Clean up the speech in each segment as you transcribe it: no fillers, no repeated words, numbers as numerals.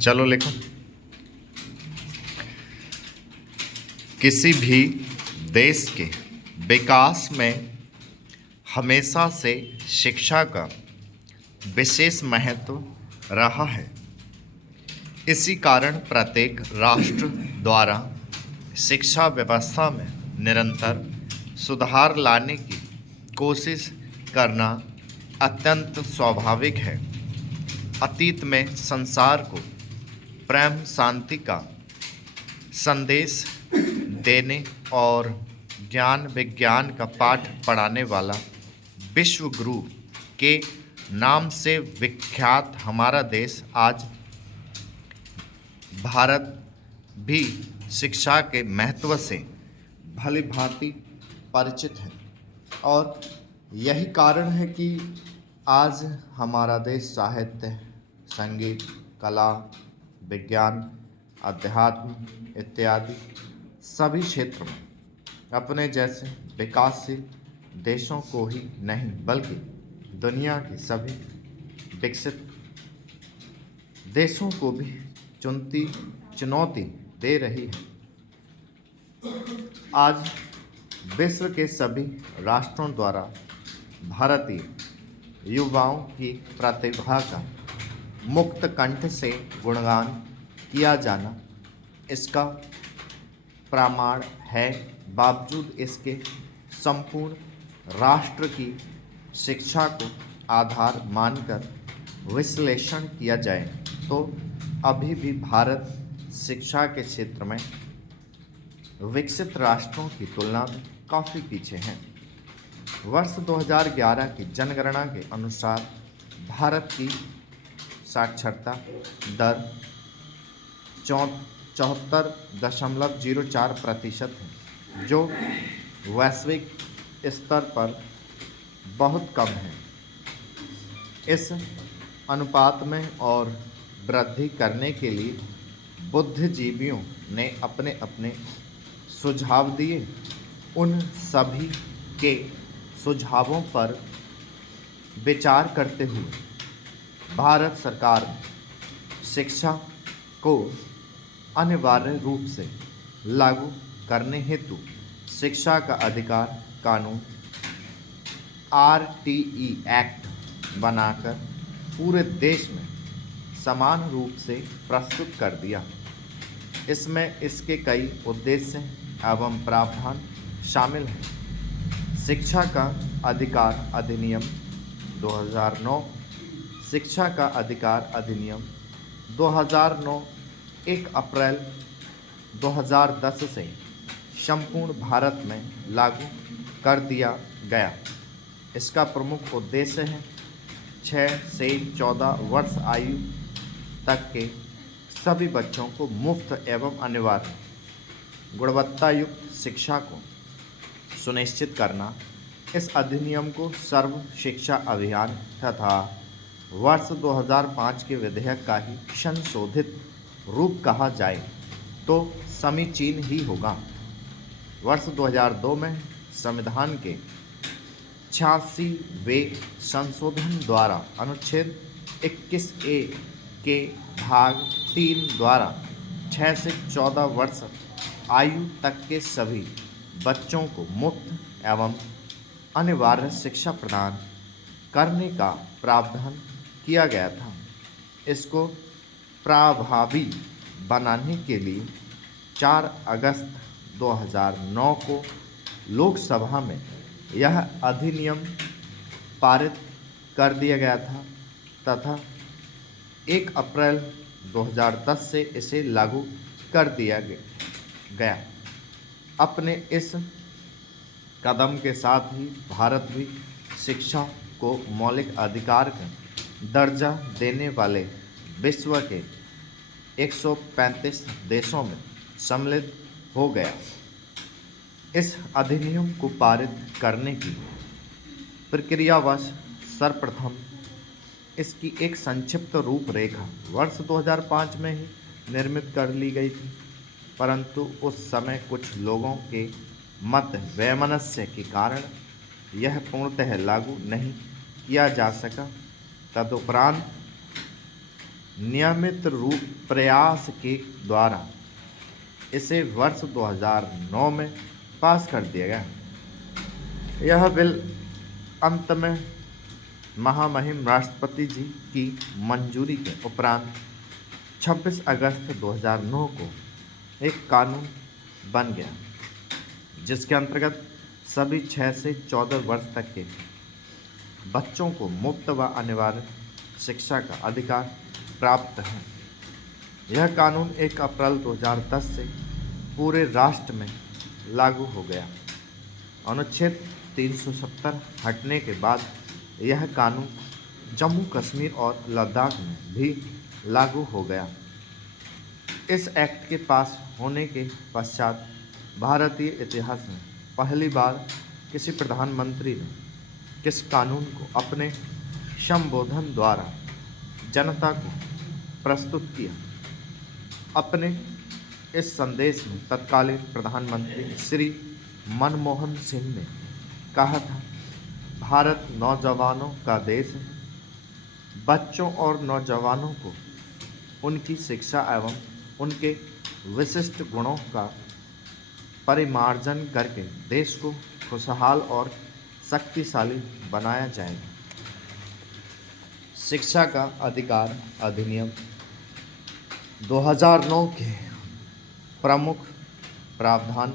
चलो लिखो। किसी भी देश के विकास में हमेशा से शिक्षा का विशेष महत्व रहा है। इसी कारण प्रत्येक राष्ट्र द्वारा शिक्षा व्यवस्था में निरंतर सुधार लाने की कोशिश करना अत्यंत स्वाभाविक है। अतीत में संसार को प्रेम शांति का संदेश देने और ज्ञान विज्ञान का पाठ पढ़ाने वाला विश्व गुरु के नाम से विख्यात हमारा देश आज भारत भी शिक्षा के महत्व से भली भांति परिचित है। और यही कारण है कि आज हमारा देश साहित्य, संगीत, कला, विज्ञान, अध्यात्म इत्यादि सभी क्षेत्र में अपने जैसे विकासशील देशों को ही नहीं बल्कि दुनिया के सभी विकसित देशों को भी चुनौती दे रही है। आज विश्व के सभी राष्ट्रों द्वारा भारतीय युवाओं की प्रतिभा का मुक्त कंठ से गुणगान किया जाना इसका प्रमाण है। बावजूद इसके संपूर्ण राष्ट्र की शिक्षा को आधार मानकर विश्लेषण किया जाए तो अभी भी भारत शिक्षा के क्षेत्र में विकसित राष्ट्रों की तुलना में काफ़ी पीछे हैं। वर्ष 2011 की जनगणना के अनुसार भारत की साक्षरता दर 74.04% है, जो वैश्विक स्तर पर बहुत कम है। इस अनुपात में और वृद्धि करने के लिए बुद्धिजीवियों ने अपने अपने सुझाव दिए। उन सभी के सुझावों पर विचार करते हुए भारत सरकार ने शिक्षा को अनिवार्य रूप से लागू करने हेतु शिक्षा का अधिकार कानून RTE एक्ट बनाकर पूरे देश में समान रूप से प्रस्तुत कर दिया। इसमें इसके कई उद्देश्य एवं प्रावधान शामिल हैं। शिक्षा का अधिकार अधिनियम 2009, शिक्षा का अधिकार अधिनियम 2009 1 अप्रैल 2010 से संपूर्ण भारत में लागू कर दिया गया। इसका प्रमुख उद्देश्य है 6 से 14 वर्ष आयु तक के सभी बच्चों को मुफ्त एवं अनिवार्य गुणवत्तायुक्त शिक्षा को सुनिश्चित करना। इस अधिनियम को सर्व शिक्षा अभियान तथा वर्ष 2005 के विधेयक का ही संशोधित रूप कहा जाए तो समीचीन ही होगा। वर्ष 2002 में संविधान के 86वें संशोधन द्वारा अनुच्छेद 21A के भाग 3 द्वारा 6 से 14 वर्ष आयु तक के सभी बच्चों को मुफ्त एवं अनिवार्य शिक्षा प्रदान करने का प्रावधान किया गया था। इसको प्रभावी बनाने के लिए 4 अगस्त 2009 को लोकसभा में यह अधिनियम पारित कर दिया गया था तथा 1 अप्रैल 2010 से इसे लागू कर दिया गया। अपने इस कदम के साथ ही भारत भी शिक्षा को मौलिक अधिकार का दर्जा देने वाले विश्व के 135 देशों में सम्मिलित हो गया। इस अधिनियम को पारित करने की प्रक्रियावश सर्वप्रथम इसकी एक संक्षिप्त रूपरेखा वर्ष 2005 में ही निर्मित कर ली गई थी, परंतु उस समय कुछ लोगों के मत वैमनस्य के कारण यह पूर्णतः लागू नहीं किया जा सका। तदुपरांत नियमित रूप प्रयास के द्वारा इसे वर्ष 2009 में पास कर दिया गया। यह बिल अंत में महामहिम राष्ट्रपति जी की मंजूरी के उपरांत 26 अगस्त 2009 को एक कानून बन गया, जिसके अंतर्गत सभी 6 से 14 वर्ष तक के बच्चों को मुफ्त व अनिवार्य शिक्षा का अधिकार प्राप्त है। यह कानून 1 अप्रैल 2010 से पूरे राष्ट्र में लागू हो गया। अनुच्छेद 370 हटने के बाद यह कानून जम्मू कश्मीर और लद्दाख में भी लागू हो गया। इस एक्ट के पास होने के पश्चात भारतीय इतिहास में पहली बार किसी प्रधानमंत्री ने किस कानून को अपने संबोधन द्वारा जनता को प्रस्तुत किया। अपने इस संदेश में तत्कालीन प्रधानमंत्री श्री मनमोहन सिंह ने कहा था, भारत नौजवानों का देश है। बच्चों और नौजवानों को उनकी शिक्षा एवं उनके विशिष्ट गुणों का परिमार्जन करके देश को खुशहाल और शक्तिशाली बनाया जाएगा। शिक्षा का अधिकार अधिनियम 2009 के प्रमुख प्रावधान।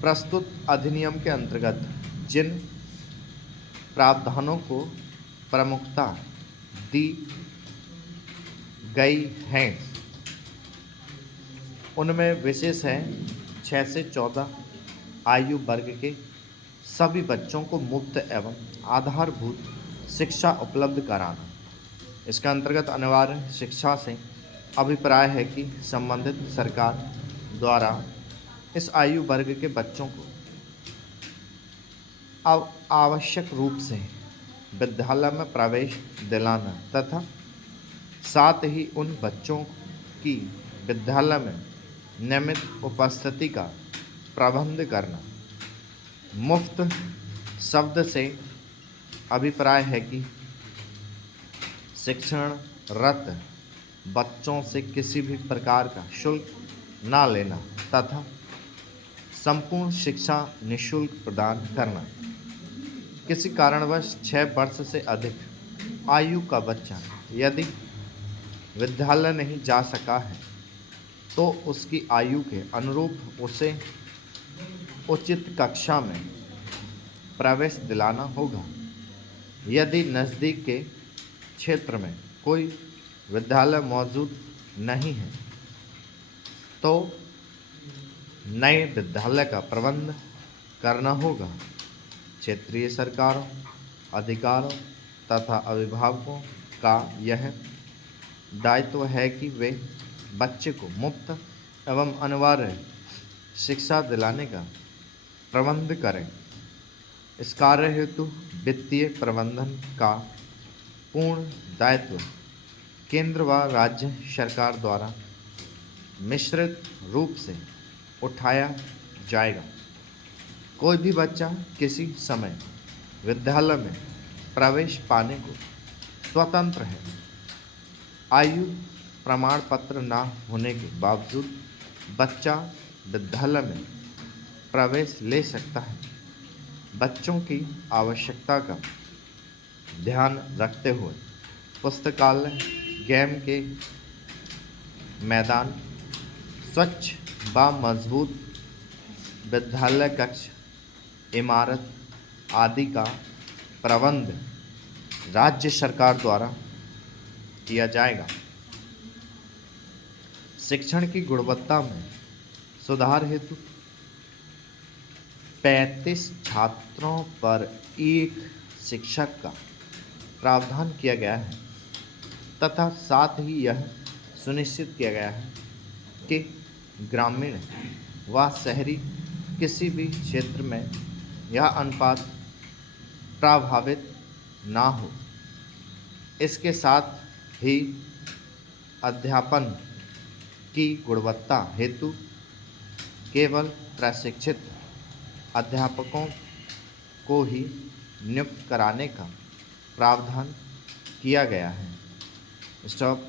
प्रस्तुत अधिनियम के अंतर्गत जिन प्रावधानों को प्रमुखता दी गई हैं उनमें विशेष है 6 से 14 आयु वर्ग के सभी बच्चों को मुफ्त एवं आधारभूत शिक्षा उपलब्ध कराना। इसके अंतर्गत अनिवार्य शिक्षा से अभिप्राय है कि संबंधित सरकार द्वारा इस आयु वर्ग के बच्चों को आवश्यक रूप से विद्यालय में प्रवेश दिलाना तथा साथ ही उन बच्चों की विद्यालय में नियमित उपस्थिति का प्रबंध करना। मुफ्त शब्द से अभिप्राय है कि शिक्षणरत बच्चों से किसी भी प्रकार का शुल्क न लेना तथा संपूर्ण शिक्षा निःशुल्क प्रदान करना। किसी कारणवश 6 वर्ष से अधिक आयु का बच्चा यदि विद्यालय नहीं जा सका है तो उसकी आयु के अनुरूप उसे उचित कक्षा में प्रवेश दिलाना होगा। यदि नज़दीक के क्षेत्र में कोई विद्यालय मौजूद नहीं है तो नए विद्यालय का प्रबंध करना होगा। क्षेत्रीय सरकारों, अधिकारों तथा अभिभावकों का यह दायित्व है कि वे बच्चे को मुफ्त एवं अनिवार्य शिक्षा दिलाने का प्रबंध करें। इस कार्य हेतु वित्तीय प्रबंधन का पूर्ण दायित्व केंद्र व राज्य सरकार द्वारा मिश्रित रूप से उठाया जाएगा। कोई भी बच्चा किसी समय विद्यालय में प्रवेश पाने को स्वतंत्र है। आयु प्रमाण पत्र न होने के बावजूद बच्चा विद्यालय में प्रवेश ले सकता है। बच्चों की आवश्यकता का ध्यान रखते हुए पुस्तकालय, गेम के मैदान, स्वच्छ व मजबूत विद्यालय कक्ष, इमारत आदि का प्रबंध राज्य सरकार द्वारा किया जाएगा। शिक्षण की गुणवत्ता में सुधार हेतु 35 छात्रों पर एक शिक्षक का प्रावधान किया गया है तथा साथ ही यह सुनिश्चित किया गया है कि ग्रामीण व शहरी किसी भी क्षेत्र में यह अनुपात प्रभावित ना हो। इसके साथ ही अध्यापन की गुणवत्ता हेतु केवल प्रशिक्षित अध्यापकों को ही नियुक्त कराने का प्रावधान किया गया है। स्टॉप।